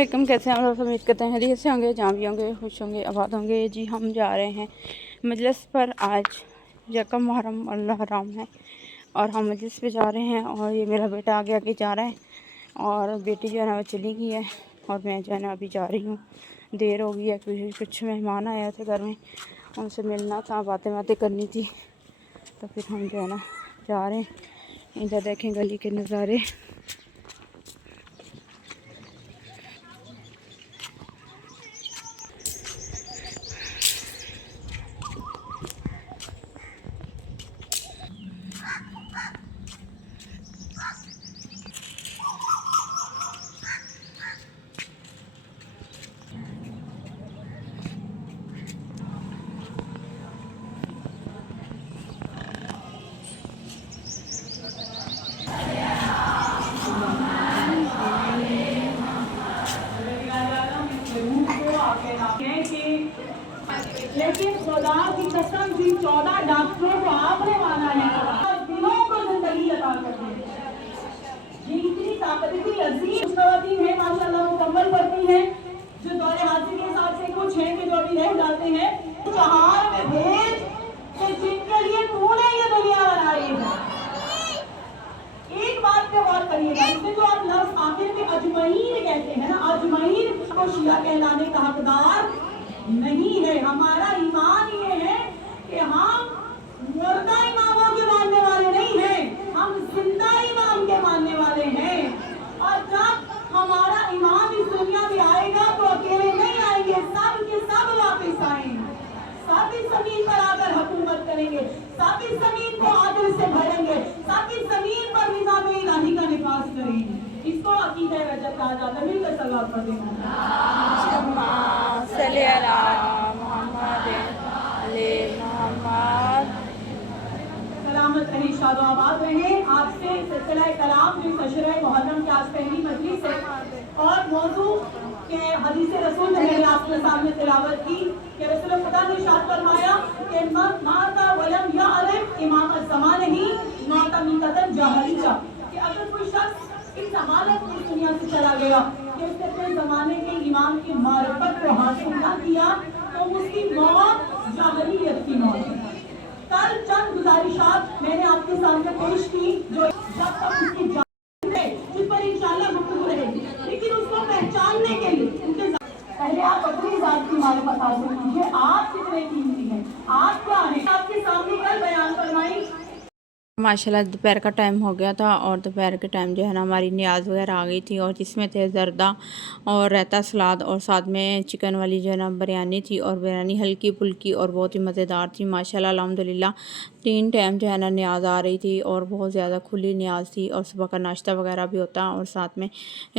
अस्सलाम, कैसे हैं आप लोग? उम्मीद करते हैं खैरियत से होंगे, जहाँ भी होंगे खुश होंगे, आबाद होंगे। जी हम जा रहे हैं मजलिस पर। आज यकम मुहर्रम अल्लाह हराम है और हम मजलिस पे जा रहे हैं। और ये मेरा बेटा आगे आगे जा रहा है और बेटी जो है ना वो चली गई है और मैं जो है ना अभी जा रही हूँ। देर हो गई है क्योंकि कुछ मेहमान आए थे घर में, उनसे मिलना था, बातें बातें करनी थी, तो फिर हम जो है ना जा रहे हैं। इधर देखें गली के नज़ारे। लेकिन खुदा की कसम भी 14 डॉक्टरों को आपने माना है, दिलों को जिंदगी अता करनी है। ये इतनी ताकत, इतनी अजीम खवातीन है माशाल्लाह, मुकम्मल करती हैं, जो दौरे हाजिर के हिसाब से कुछ हैं कि जो अभी रह जाते हैं। जहान में भेज कि जिनके लिए तूने ये दुनिया बनाई है। एक बात पे गौर करिएगा, इसमें जो आप लफ्ज आखिर में अजमईन कहते हैं ना, अजमईन को शिया कहलाने का हकदार नहीं है। हमारा ईमान ये है कि हम मुर्दा इमामों के मानने वाले नहीं हैं, हम जिंदा इमाम के मानने वाले हैं। और जब हमारा इमाम इस दुनिया में आएगा तो अकेले नहीं आएंगे, सब के सब वापस आएंगे, सब इस जमीन पर आकर हुकूमत करेंगे, सब इस जमीन को आदिल से भरेंगे, सब इस जमीन पर निज़ाम इलाही का निफाज करेंगे। इसको अकीदा रजत कहा जाता है। मिलकर सलावत पढ़ते हैं। सलामत रहे, शादो आबाद रहे। आपसे सिलसिला कलाम जो अशरा मुहर्रम की आज पहली मजलिस है और मौजू के हदीस रसूल मैंने आपके सामने तिलावत की कि रसूल खुदा ने इरशाद फरमाया कि माता वलम या अरफ इमाम ज़मान ही माता मिकतन जाहलिया, कि अगर कोई शख्स इस हालत में दुनिया से चला गया कि उसने अपने ज़माने के इमाम की मारिफत को हासिल न किया तो उसकी मौत जाहलियत की मौत है। कल चंद गुजारिशात मैंने आपके सामने पेश की जो जब तक उसकी जान है जिस पर इंशाल्लाह गुफ्तगू रहेगी, लेकिन उसको पहचानने के लिए पहले आप अपनी जात की मारिफत हासिल कीजिए। आप कितने कीमती हैं, आप क्या हैं, आपके सामने कल बयान फरमाई। माशाल्लाह दोपहर का टाइम हो गया था और दोपहर के टाइम जो है ना हमारी न्याज वगैरह आ गई थी और जिसमें थे ज़र्दा और रायता सलाद और साथ में चिकन वाली जो है ना बिरयानी थी। और बिरयानी हल्की फुल्की और बहुत ही मज़ेदार थी माशाल्लाह अल्हम्दुलिल्लाह। 3 टाइम जो है ना न्याज आ रही थी और बहुत ज़्यादा खुली न्याज थी और सुबह का नाश्ता वगैरह भी होता और साथ में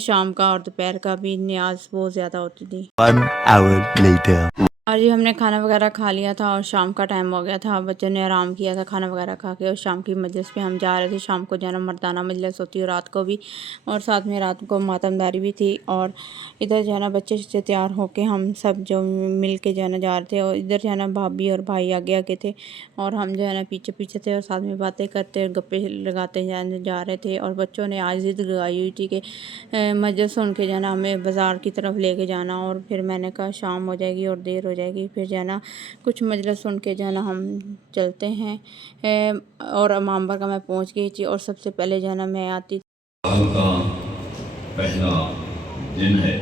शाम का और दोपहर का भी न्याज बहुत ज़्यादा होती थी। 1 hour later. और जी हमने खाना वगैरह खा लिया था और शाम का टाइम हो गया था, बच्चों ने आराम किया था खाना वगैरह खा के और शाम की मजलिस पे हम जा रहे थे। शाम को जो है ना मर्दाना मजलिस होती है रात को भी, और साथ में रात को मातमदारी भी थी। और इधर जो है ना बच्चे से तैयार होके हम सब जो मिल के जो है ना जा रहे थे और इधर जो है ना भाभी और भाई आगे आगे थे और हम जो है ना पीछे पीछे थे और साथ में बातें करते और गप्पे लगाते जा रहे थे। और बच्चों ने आज जिद लगाई हुई थी कि मजलिस सुन के जो है ना हमें बाज़ार की तरफ लेके जाना। और फिर मैंने कहा शाम हो जाएगी और देर हो जाएगी, फिर जो है ना कुछ मजलिस सुन के जो है ना हम चलते हैं। और इमामबाड़ा का मैं पहुंच गई थी और सबसे पहले जो है ना मैं आती साल का पहला दिन है।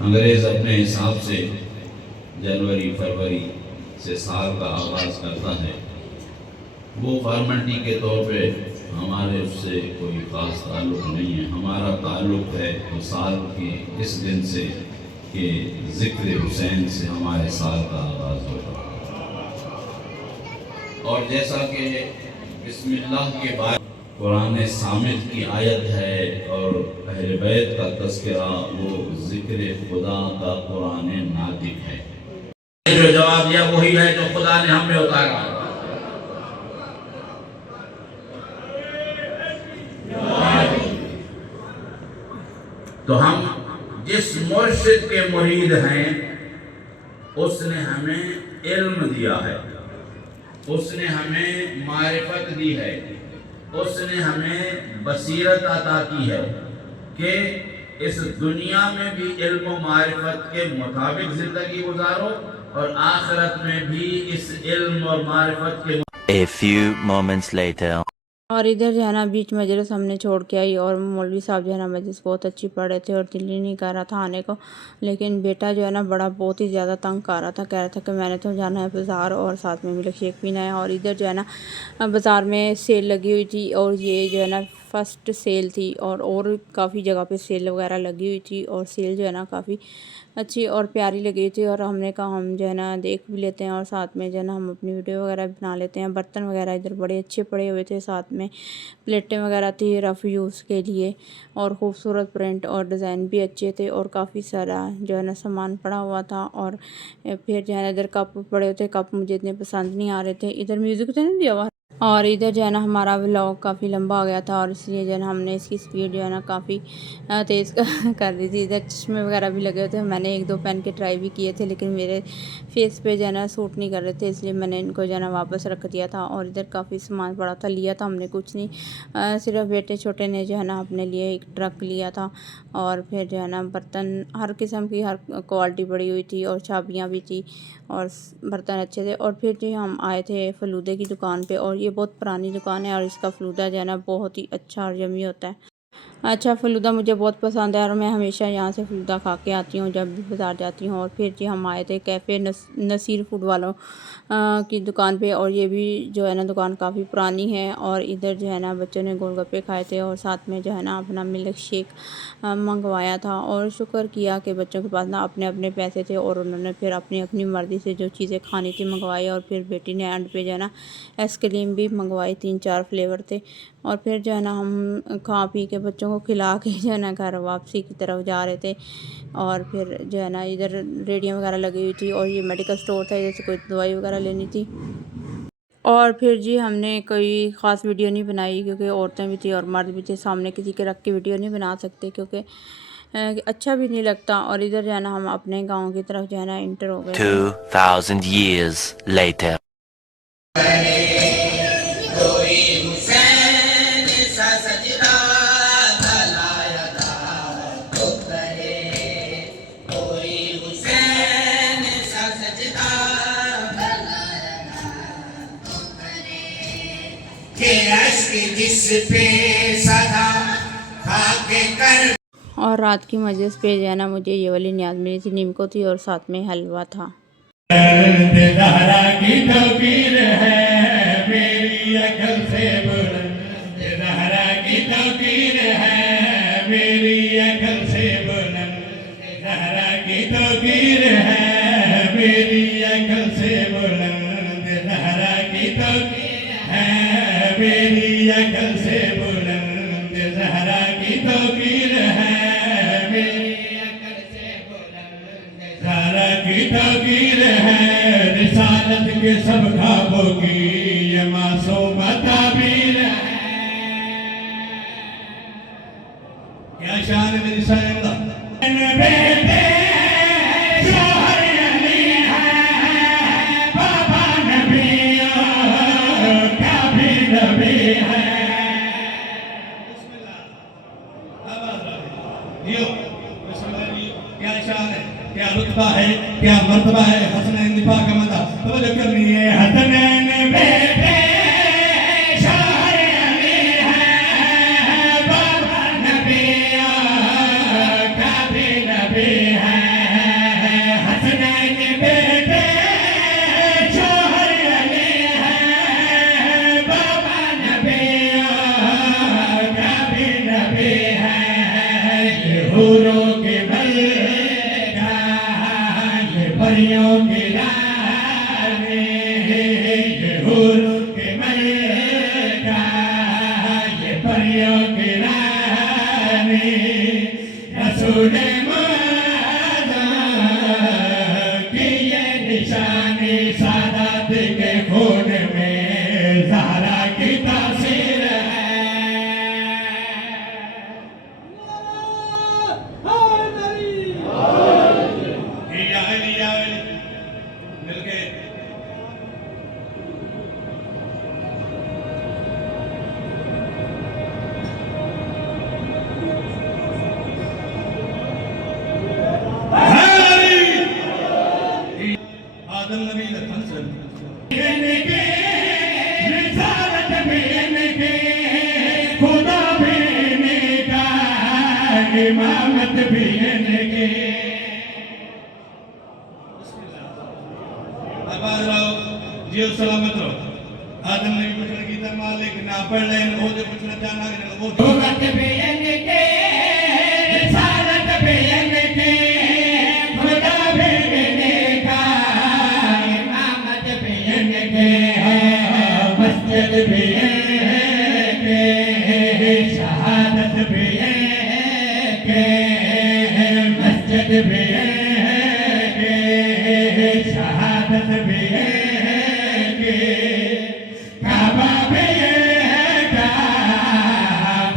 अंग्रेज़ अपने हिसाब से जनवरी फरवरी से साल का आगाज़ करता है। वो फॉर्मेलिटी के तौर पे हमारे उससे कोई ख़ास ताल्लुक़ नहीं है। हमारा ताल्लुक़ है तो साल के इस दिन से कि ज़िक्र हुसैन से हमारे साल का आगाज़ होगा। और जैसा कि बिस्मिल्लाह के बाद कुरान सामिद की आयत है और अहले बैत का तज़किरा, वो ज़िक्र खुदा का कुरान नातिक है। जो जवाब दिया वही है जो खुदा ने हमें उतारा। तो हम जिस मुर्शिद के मुरीद हैं उसने हमें इल्म दिया है, उसने हमें मारिफत दी है, उसने हमें बसीरत अता की है कि इस दुनिया में भी इल्म व मारिफत के मुताबिक ज़िंदगी गुजारो और आखिरत में भी इस इल्म और मारिफत के A few moments later. और इधर जो है ना बीच मजलिस हमने छोड़ के आई और मौलवी साहब जो है ना मजलिस बहुत अच्छी पढ़ रहे थे और दिल ही नहीं कर रहा था आने को। लेकिन बेटा जो है ना बड़ा बहुत ही ज़्यादा तंग कर रहा था, कह रहा था कि मैंने तो जाना है बाज़ार और साथ में मिल्क शेक पीना है। और इधर जो है ना बाज़ार में सेल लगी हुई थी और ये जो है ना फर्स्ट सेल थी और काफ़ी जगह पे सेल वगैरह लगी हुई थी और सेल जो है ना काफ़ी अच्छी और प्यारी लगी हुई थी। और हमने कहा हम जो है ना देख भी लेते हैं और साथ में जो है ना हम अपनी वीडियो वगैरह भी बना लेते हैं। बर्तन वगैरह इधर बड़े अच्छे पड़े हुए थे, साथ में प्लेटें वगैरह थी रफ़ यूज़ के लिए और ख़ूबसूरत प्रिंट और डिज़ाइन भी अच्छे थे और काफ़ी सारा जो है ना सामान पड़ा हुआ था। और फिर जो है ना इधर कप पड़े हुए थे, कप मुझे इतने पसंद नहीं आ रहे थे। इधर म्यूज़िक तो नहीं दिया हुआ और इधर जो है ना हमारा व्लॉग काफ़ी लंबा हो गया था और इसलिए जो है ना हमने इसकी स्पीड जो है ना काफ़ी तेज़ कर दी थी। इधर चश्मे वगैरह भी लगे हुए थे, मैंने एक दो पहन के ट्राई भी किए थे लेकिन मेरे फेस पे जो है ना सूट नहीं कर रहे थे, इसलिए मैंने इनको जो है ना वापस रख दिया था। और इधर काफ़ी सामान पड़ा था, लिया था हमने कुछ नहीं, सिर्फ बेटे छोटे ने जो है ना अपने लिए एक ट्रक लिया था। और फिर जो है ना बर्तन हर किस्म की हर क्वालिटी पड़ी हुई थी और चाबियाँ भी थी और बर्तन अच्छे थे। और फिर जो हम आए थे फ़लूदे की दुकान पे और ये बहुत पुरानी दुकान है और इसका फ़लूदा जो है ना बहुत ही अच्छा और यम्मी होता है। अच्छा फ़लूदा मुझे बहुत पसंद है और मैं हमेशा यहाँ से फ़लूदा खा के आती हूँ जब भी बाज़ार जाती हूँ। और फिर जी हम आए थे कैफ़े नसीर फूड वालों की दुकान पे और ये भी जो है ना दुकान काफ़ी पुरानी है। और इधर जो है ना बच्चों ने गोलगप्पे खाए थे और साथ में जो है ना अपना मिल्क शेक मंगवाया था। और शुक्र किया कि बच्चों के पास ना अपने अपने पैसे थे और उन्होंने फिर अपनी अपनी मर्ज़ी से जो चीज़ें खानी थी मंगवाई। और फिर बेटी ने एंड पे जो है ना आइसक्रीम भी मंगवाई, 3-4 फ्लेवर थे। और फिर जो है ना हम खा पी के बच्चों को खिला के जो है ना घर वापसी की तरफ जा रहे थे। और फिर जो है ना इधर रेडियम वगैरह लगी हुई थी और ये मेडिकल स्टोर था, जैसे कोई दवाई वगैरह लेनी थी। और फिर जी हमने कोई ख़ास वीडियो नहीं बनाई क्योंकि औरतें भी थी और मर्द भी थे, सामने किसी के रख के वीडियो नहीं बना सकते क्योंकि अच्छा भी नहीं लगता। और इधर जो है ना हम अपने गाँव की तरफ जो है ना इंटर हो गए थे। 2000 years later. और रात की मजलिस पे जो है ना मुझे ये वाली नियाज मिली थी, नीमको थी और साथ में हलवा था। ज़हरा की तौकीर है मेरी अकल से बुलंद, ज़हरा की तौकीर है मेरी अकल से बुलंद, ज़हरा की तौकीर है मेरी अकल से बुलंद, ज़हरा की तौकीर है मेरी अकल से बुलंद, ज़हरा की तौकीर है मेरी अकल से बुलंद, ज़हरा की तौकीर है रिसालत के सब ख्वाबों की ये मासूम ताबीर है। क्या शान है मेरी शान दा बेटे शोहर अली है बाबा नबी क्या भी नबी है। क्या शान है, क्या रुतबा है, क्या मर्तबा है हसनैन निफा का मदा तवज्जो करनी है। हसनैन बेटे शाह अली है बाबा नबी का भी नबी है। हसनैन बेटे शाह अली है बाबा नबी का भी नबी है। ये हूरों के परियों की रानी, ये हूरों के मलका, ये परियों की रानी, रसूल मुआज़ा की ये निशानी सादात के खून में ज़हरा की तासीर है। मिलके खुदा भी इनका इमामत भी इनके आबाद रहो जियो सलामत रहो आदम ने पूछना की था मालिक ना पढ़ लेन हो जो पूछना चाहना कि वो दौलत भी इनके रिसालत भी इनके खुदा भी इनका इमामत भी इनके मस्जिद भी इनके शहादत भी इनके मस्जिद भी इनके शहादत भी इनके काबा भी इनका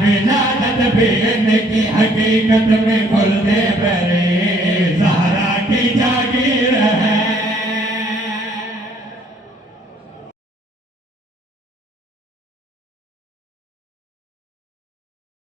विलादत भी इनकी हकीकत में खुल दे पर